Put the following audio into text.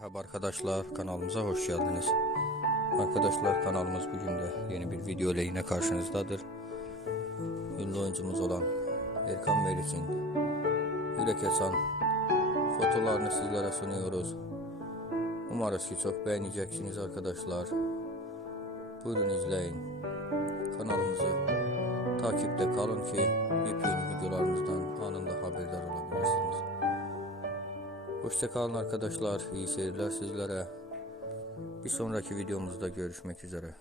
Merhaba arkadaşlar kanalımıza hoş geldiniz. Arkadaşlar kanalımız bugün de yeni bir video ile yine karşınızdadır. Ünlü oyuncumuz olan Erkan Melik'in Yürek Açan fotolarını sizlere sunuyoruz. Umarız ki çok beğeneceksiniz arkadaşlar. Buyurun izleyin. Kanalımızı takipte kalın ki yepyeni Hoşçakalın arkadaşlar. İyi seyirler sizlere. Bir sonraki videomuzda görüşmek üzere.